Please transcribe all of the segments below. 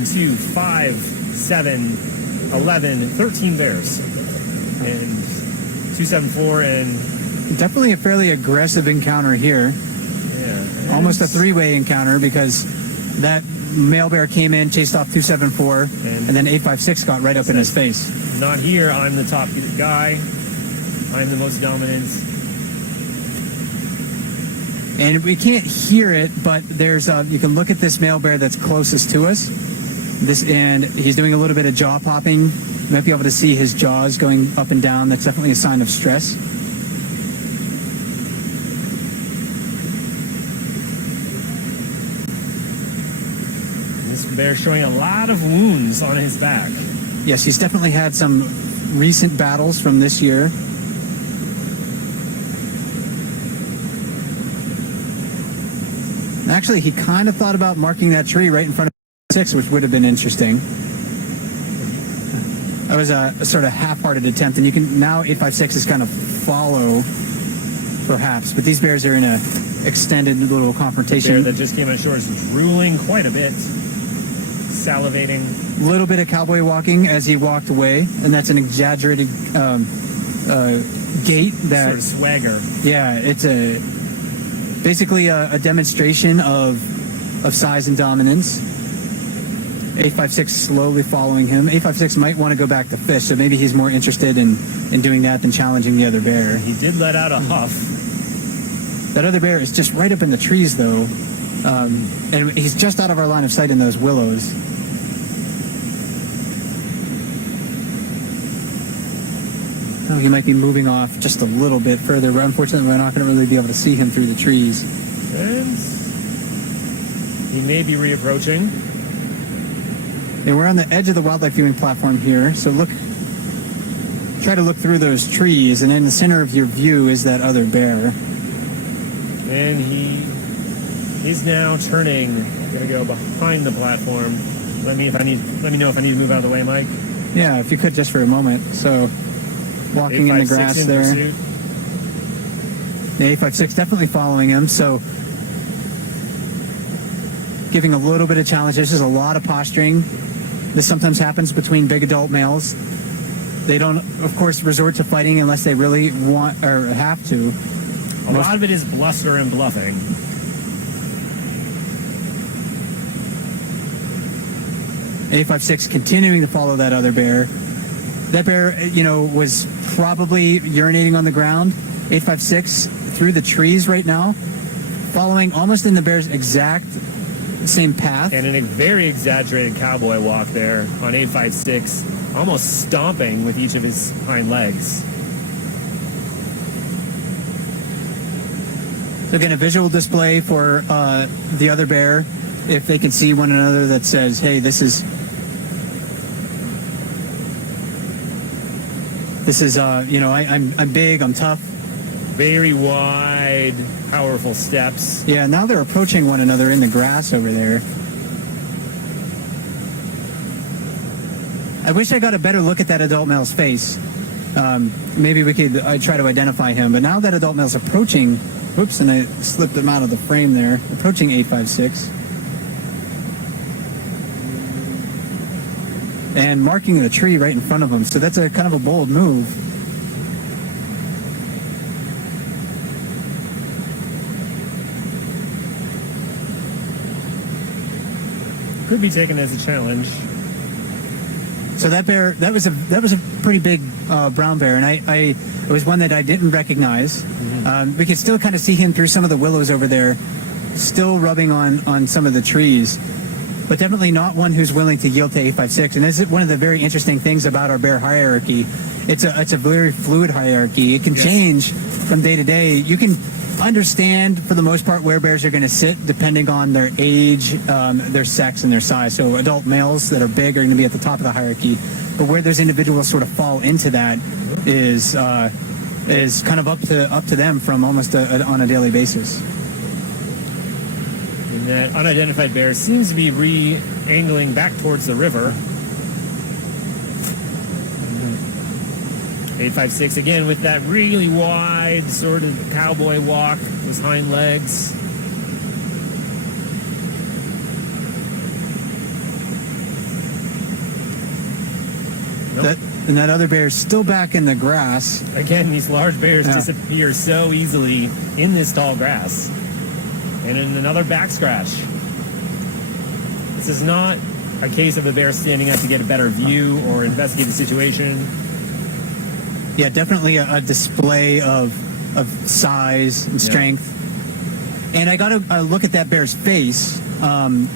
1, 2, 5, 7, 11, 13 bears. And 274 and... Definitely a fairly aggressive encounter here. Yeah. Almost a three-way encounter because that male bear came in, chased off 274, and then 856 got right up in his face. Not here. I'm the top guy. I'm the most dominant. And we can't hear it, but there's you can look at this male bear that's closest to us. And he's doing a little bit of jaw popping. You might be able to see his jaws going up and down. That's definitely a sign of stress. This bear showing a lot of wounds on his back. Yes, he's definitely had some recent battles from this year. Actually, he kind of thought about marking that tree right in front of 6, which would have been interesting. That was a sort of half-hearted attempt, and you can now 856 is kind of follow, perhaps. But these bears are in a extended little confrontation. The bear that just came on shore is drooling quite a bit, salivating. A little bit of cowboy walking as he walked away, and that's an exaggerated gait. That sort of swagger. Yeah, it's basically a demonstration of size and dominance. 856 slowly following him. 856 might want to go back to fish, so maybe he's more interested in doing that than challenging the other bear. He did let out a huff. That other bear is just right up in the trees, though. And he's just out of our line of sight in those willows. Oh, he might be moving off just a little bit further, but unfortunately we're not going to really be able to see him through the trees. And he may be reapproaching. And we're on the edge of the wildlife viewing platform here, so try to look through those trees, and in the center of your view is that other bear. And he's now turning. I'm gonna go behind the platform. Let me know if I need to move out of the way, Mike. Yeah, if you could just for a moment. So walking in the grass there. Pursuit. The 856 definitely following him, so giving a little bit of challenge. This is a lot of posturing. This sometimes happens between big adult males. They don't, of course, resort to fighting unless they really want or have to. A lot of it is bluster and bluffing. 856 continuing to follow that other bear. That bear, was probably urinating on the ground. 856 through the trees right now, following almost in the bear's exact same path. And in a very exaggerated cowboy walk there on 856, almost stomping with each of his hind legs. So again, a visual display for the other bear, if they can see one another, that says, hey, this is I'm big, I'm tough. Very wide, powerful steps. Yeah, now they're approaching one another in the grass over there. I wish I got a better look at that adult male's face. Maybe we could try to identify him. But now that adult male's approaching, whoops, and I slipped him out of the frame there, approaching 856. And marking the tree right in front of him. So that's a kind of a bold move. Could be taken as a challenge. So that bear, that was a pretty big brown bear, and it was one that I didn't recognize. Mm-hmm. We could still kind of see him through some of the willows over there, still rubbing on some of the trees, but definitely not one who's willing to yield to 856. And this is one of the very interesting things about our bear hierarchy. It's a very fluid hierarchy. It can change from day to day. You can understand, for the most part, where bears are going to sit depending on their age, their sex, and their size. So adult males that are big are going to be at the top of the hierarchy, but where those individuals sort of fall into that is kind of up to them from almost on a daily basis. And that unidentified bear seems to be re-angling back towards the river. 856 again with that really wide sort of cowboy walk, his hind legs. Nope. And that other bear is still back in the grass. Again, these large bears Yeah. disappear so easily in this tall grass. And in another back scratch. This is not a case of the bear standing up to get a better view or investigate the situation. Yeah, definitely a display of size and strength. And I got to look at that bear's face, and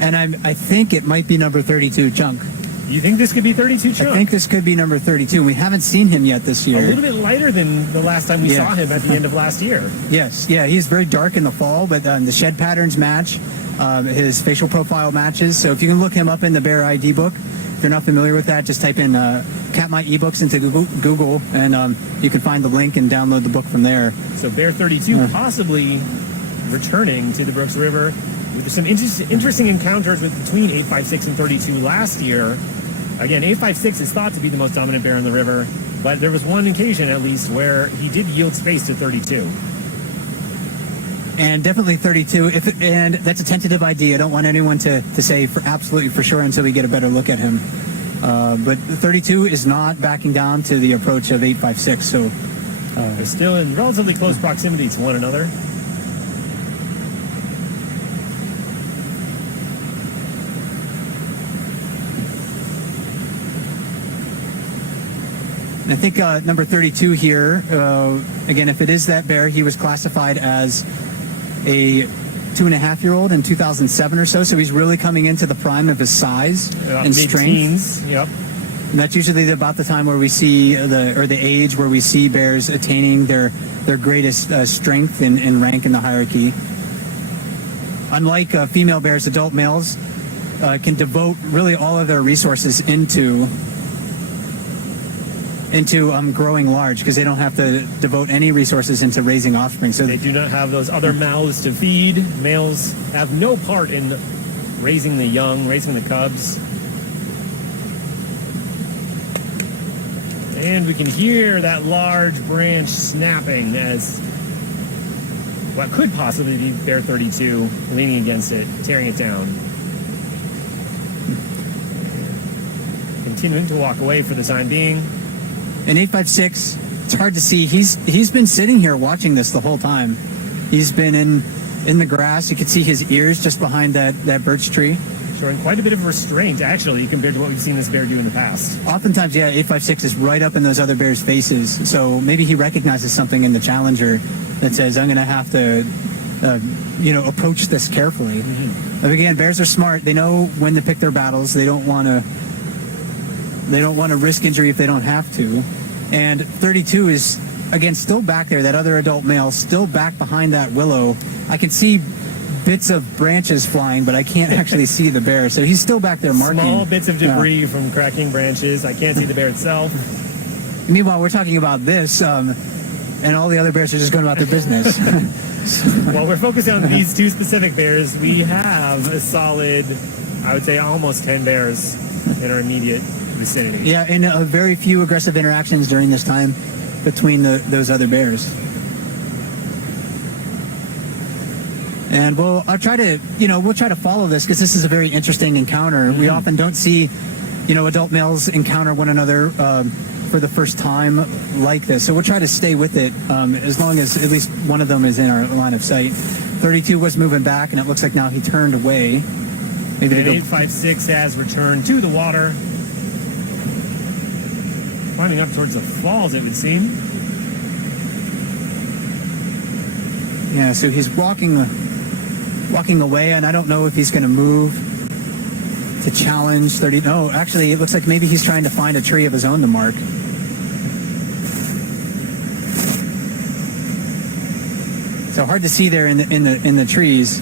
I think it might be number 32, Chunk. You think this could be 32 Chunk? I think this could be number 32. We haven't seen him yet this year. A little bit lighter than the last time we saw him at the end of last year. Yes, yeah, he's very dark in the fall, but the shed patterns match. His facial profile matches. So if you can look him up in the Bear ID book, if you're not familiar with that, just type in Cat My eBooks into Google, and you can find the link and download the book from there. So Bear 32 possibly returning to the Brooks River. There's some interesting encounters between 856 and 32 last year. Again, 856 is thought to be the most dominant bear in the river, but there was one occasion at least where he did yield space to 32. And definitely 32, and that's a tentative idea. I don't want anyone to say for absolutely for sure until we get a better look at him. But 32 is not backing down to the approach of 856, so... They're still in relatively close proximity to one another. And I think number 32 here, again, if it is that bear, he was classified as a 2.5-year-old in 2007 or so. So he's really coming into the prime of his size and strength. Yep. And that's usually about the time where we see the age where we see bears attaining their greatest strength and rank in the hierarchy. Unlike female bears, adult males can devote really all of their resources into growing large because they don't have to devote any resources into raising offspring. So they do not have those other mouths to feed. Males have no part in raising the young, raising the cubs. And we can hear that large branch snapping as what could possibly be Bear 32 leaning against it, tearing it down. Continuing to walk away for the time being. In 856, it's hard to see. He's been sitting here watching this the whole time. He's been in the grass. You can see his ears just behind that birch tree. Showing quite a bit of restraint, actually, compared to what we've seen this bear do in the past. Oftentimes, yeah, 856 is right up in those other bears' faces. So maybe he recognizes something in the challenger that says, I'm going to have to, approach this carefully. Mm-hmm. But again, bears are smart. They know when to pick their battles. They don't want to risk injury if they don't have to. And 32 is, again, still back there. That other adult male still back behind that willow. I can see bits of branches flying, but I can't actually see the bear. So he's still back there marking. Small bits of debris from cracking branches. I can't see the bear itself. Meanwhile, we're talking about this, and all the other bears are just going about their business. Well, we're focused on these two specific bears. We have a solid, I would say, almost 10 bears in our immediate vicinity. Yeah, and very few aggressive interactions during this time between those other bears. And we'll try to follow this because this is a very interesting encounter. Mm-hmm. We often don't see, adult males encounter one another for the first time like this. So we'll try to stay with it as long as at least one of them is in our line of sight. 32 was moving back, and it looks like now he turned away. Maybe 856 has returned to the water. Climbing up towards the falls, it would seem. Yeah, so he's walking away, and I don't know if he's going to move to challenge 30. No, actually, it looks like maybe he's trying to find a tree of his own to mark. So hard to see there in the trees,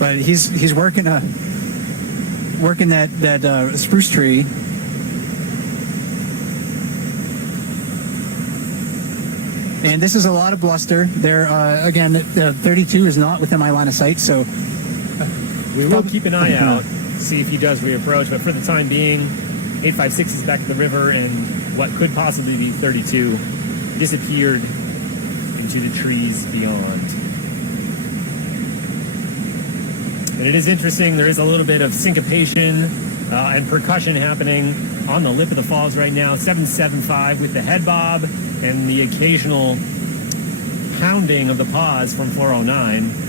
but he's working that spruce tree. And this is a lot of bluster. There, again, 32 is not within my line of sight, so we will keep an eye out, see if he does reapproach. But for the time being, 856 is back to the river, and what could possibly be 32 disappeared into the trees beyond. And it is interesting. There is a little bit of syncopation and percussion happening on the lip of the falls right now. 775 with the head bob and the occasional pounding of the paws from 409.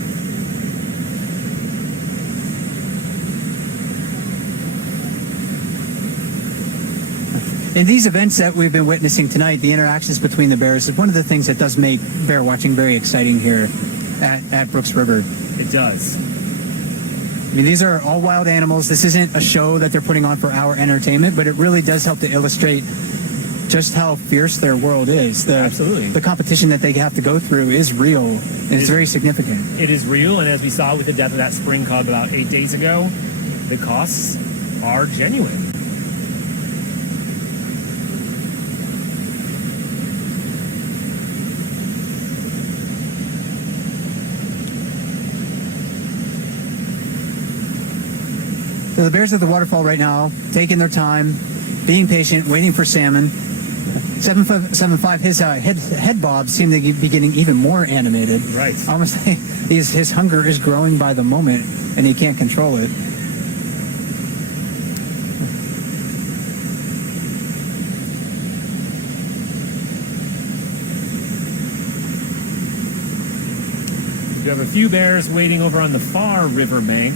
In these events that we've been witnessing tonight, the interactions between the bears is one of the things that does make bear watching very exciting here at Brooks River. It does. I mean, these are all wild animals. This isn't a show that they're putting on for our entertainment, but it really does help to illustrate just how fierce their world is. Absolutely. The competition that they have to go through is real, and it's very significant. It is real, and as we saw with the death of that spring cub about 8 days ago, the costs are genuine. So the bears at the waterfall right now, taking their time, being patient, waiting for salmon. 775, his head bobs seem to be getting even more animated. Right. Almost like his hunger is growing by the moment, and he can't control it. We have a few bears waiting over on the far riverbank.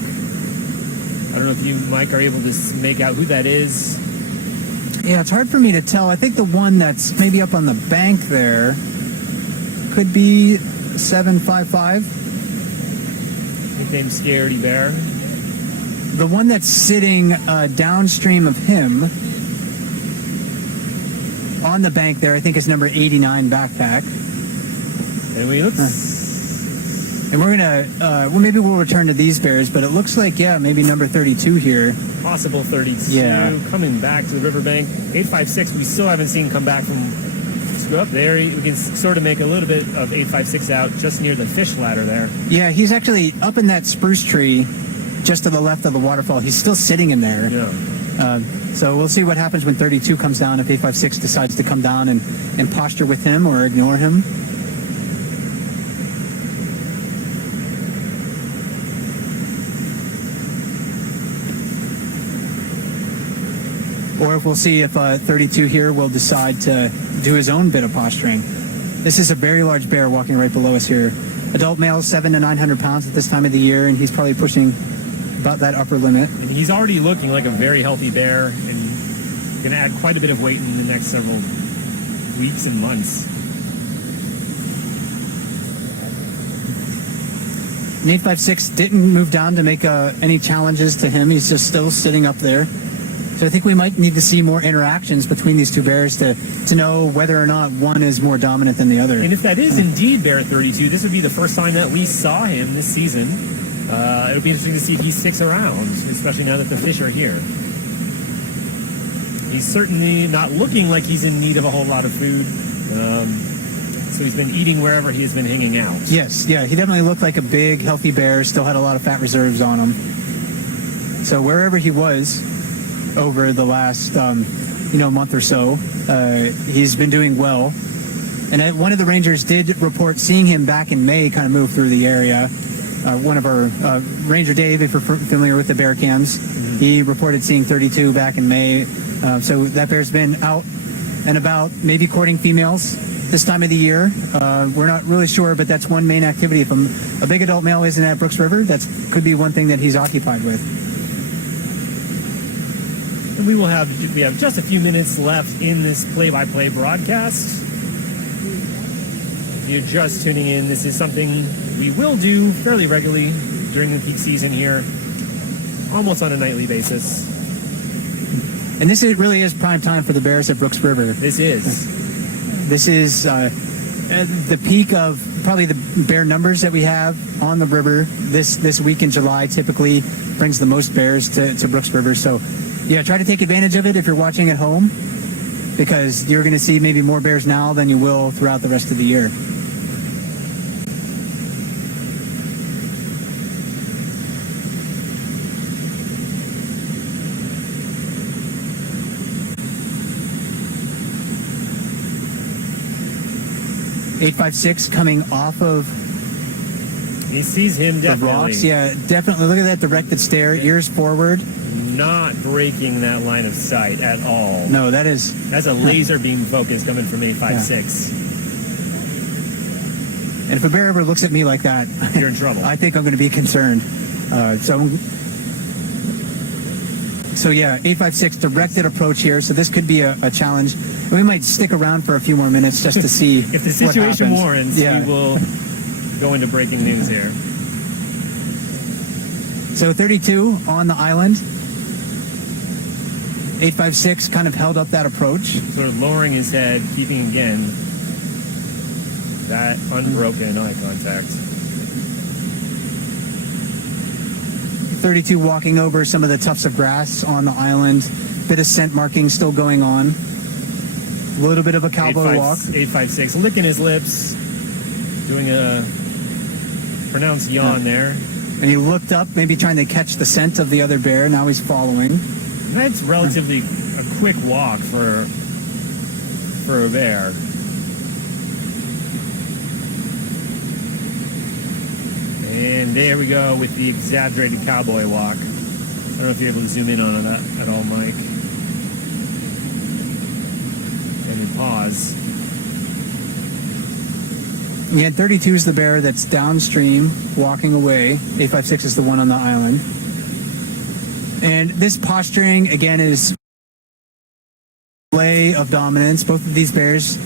I don't know if you, Mike, are able to make out who that is. Yeah, it's hard for me to tell. I think the one that's maybe up on the bank there could be 755. Nicknamed Scaredy Bear. The one that's sitting downstream of him on the bank there, I think, is number 89 backpack. And we look. And we're gonna, well, maybe we'll return to these bears, but it looks like, yeah, maybe number 32 here. Possible 32. Yeah. Coming back to the riverbank. 856, we still haven't seen come back from. Let's go up there. We can sort of make a little bit of 856 out just near the fish ladder there. Yeah, he's actually up in that spruce tree just to the left of the waterfall. He's still sitting in there. Yeah. So we'll see what happens when 32 comes down, if 856 decides to come down and posture with him or ignore him. Or if we'll see if 32 here will decide to do his own bit of posturing. This is a very large bear walking right below us here. Adult male, 700 to 900 pounds at this time of the year, and he's probably pushing about that upper limit. And he's already looking like a very healthy bear and going to add quite a bit of weight in the next several weeks and months. And 856 didn't move down to make any challenges to him. He's just still sitting up there. So I think we might need to see more interactions between these two bears to know whether or not one is more dominant than the other. And if that is indeed Bear 32, this would be the first time that we saw him this season. It'll be interesting to see if he sticks around, especially now that the fish are here. He's certainly not looking like he's in need of a whole lot of food. So he's been eating wherever he has been hanging out. Yes, yeah, he definitely looked like a big, healthy bear, still had a lot of fat reserves on him. So wherever he was over the last, month or so, he's been doing well. And one of the rangers did report seeing him back in May kind of move through the area. One of our, Ranger Dave, if you're familiar with the bear cams, he reported seeing 32 back in May. So that bear's been out and about, maybe courting females this time of the year. We're not really sure, but that's one main activity. If a big adult male isn't at Brooks River, that could be one thing that he's occupied with. And we have just a few minutes left in this play-by-play broadcast. If you're just tuning in, this is something we will do fairly regularly during the peak season here, almost on a nightly basis. And really is prime time for the bears at Brooks River. This is the peak of probably the bear numbers that we have on the river. This week in July typically brings the most bears to Brooks River. So, yeah, try to take advantage of it if you're watching at home, because you're going to see maybe more bears now than you will throughout the rest of the year. .856 coming off of he sees him the definitely. rocks. Yeah, definitely. Look at that directed stare, ears forward. not breaking that line of sight at all. No, that's a laser beam focus coming from 856. And if a bear ever looks at me like that, you're in trouble. I think I'm going to be concerned. So yeah, 856 directed approach here. So this could be a challenge. And we might stick around for a few more minutes just to see if the situation what warrants. We will go into breaking news here. So 32 on the island. 856 kind of held up that approach. Sort of lowering his head, keeping again that unbroken eye contact. 32 walking over some of the tufts of grass on the island. Bit of scent marking still going on. A little bit of a cowboy walk. 856 licking his lips, doing a pronounced yawn there. And he looked up, maybe trying to catch the scent of the other bear. Now he's following. That's relatively a quick walk for a bear. And there we go with the exaggerated cowboy walk. I don't know if you're able to zoom in on that at all, Mike. And then pause. Yeah, 32 is the bear that's downstream, walking away. 856 is the one on the island. And this posturing, again, is display of dominance. Both of these bears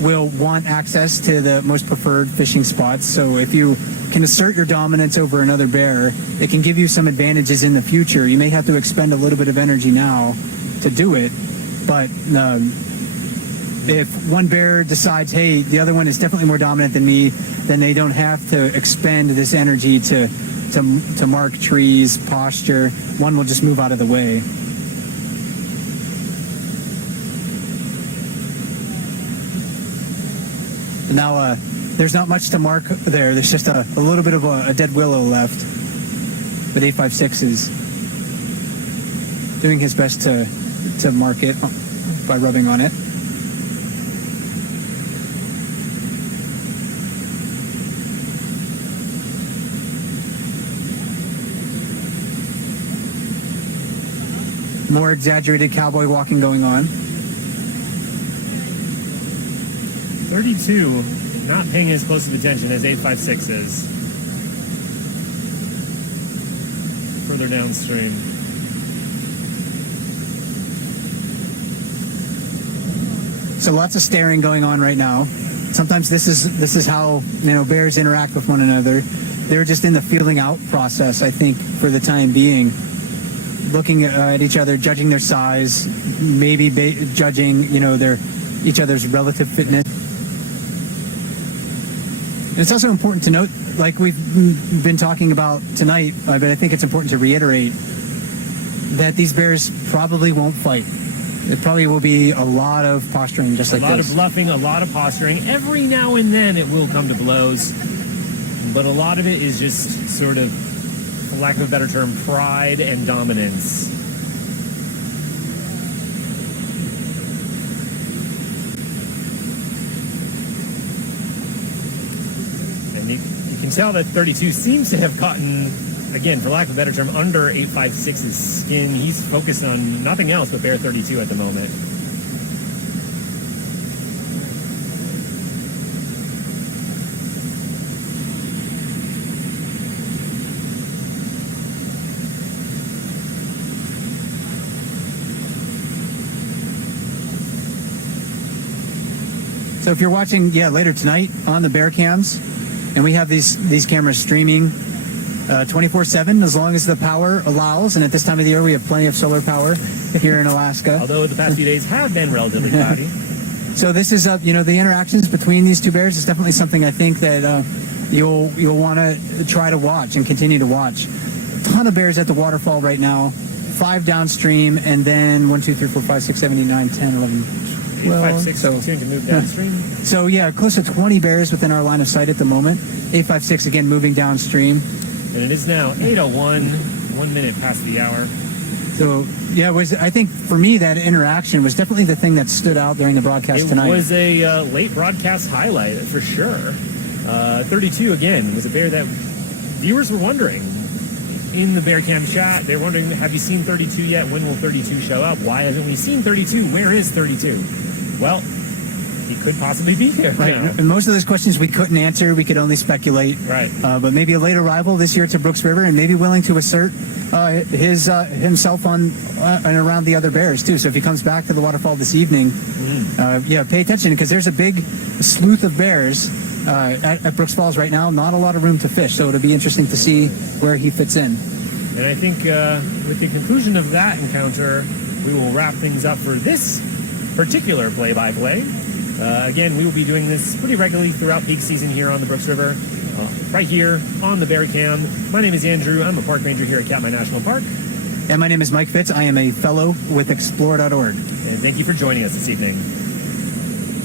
will want access to the most preferred fishing spots. So if you can assert your dominance over another bear, it can give you some advantages in the future. You may have to expend a little bit of energy now to do it, but if one bear decides, hey, the other one is definitely more dominant than me, then they don't have to expend this energy to mark trees, posture. One will just move out of the way. Now, there's not much to mark there. There's just a little bit of a dead willow left. But 856 is doing his best to mark it by rubbing on it. More exaggerated cowboy walking going on. 32 not paying as close of attention as 856 is. Further downstream. So lots of staring going on right now. Sometimes this is how bears interact with one another. They're just in the feeling out process, I think, for the time being. Looking at each other, judging their size, maybe judging each other's relative fitness. And it's also important to note, like we've been talking about tonight, but I think it's important to reiterate that these bears probably won't fight. It probably will be a lot of posturing, just like this. A lot of bluffing, a lot of posturing. Every now and then it will come to blows, but a lot of it is just sort of, for lack of a better term, pride and dominance. You can tell that 32 seems to have gotten, again, for lack of a better term, under 856's skin. He's focused on nothing else but bear 32 at the moment. So if you're watching, later tonight on the bear cams, and we have these cameras streaming 24/7 as long as the power allows. And at this time of the year, we have plenty of solar power here in Alaska. Although the past few days have been relatively cloudy. So this is, the interactions between these two bears is definitely something I think that you'll want to try to watch and continue to watch. A ton of bears at the waterfall right now. 5 downstream, and then 1, 2, 3, 4, 5, 6, 7, 8, 9, 10, 11. 856 continuing to move downstream. So close to 20 bears within our line of sight at the moment. 856 again moving downstream. And it is now 8:01, 1 minute past the hour. So I think for me that interaction was definitely the thing that stood out during the broadcast tonight. It was a late broadcast highlight for sure. 32 again was a bear that viewers were wondering, in the Bear Cam chat, they're wondering, have you seen 32 yet? When will 32 show up? Why haven't we seen 32? Where is 32? Well, he could possibly be here. Right. Now. And most of those questions we couldn't answer. We could only speculate. Right. But maybe a late arrival this year to Brooks River, and maybe willing to assert himself on and around the other bears too. So if he comes back to the waterfall this evening, pay attention, because there's a big sleuth of bears at Brooks Falls right now. Not a lot of room to fish, so it'll be interesting to see where he fits in. And I think with the conclusion of that encounter, we will wrap things up for this particular play-by-play. Again, we will be doing this pretty regularly throughout peak season here on the Brooks River, right here on the Bear Cam. My name is Andrew. I'm a park ranger here at Katmai National Park. And my name is Mike Fitz. I am a fellow with Explore.org. And thank you for joining us this evening.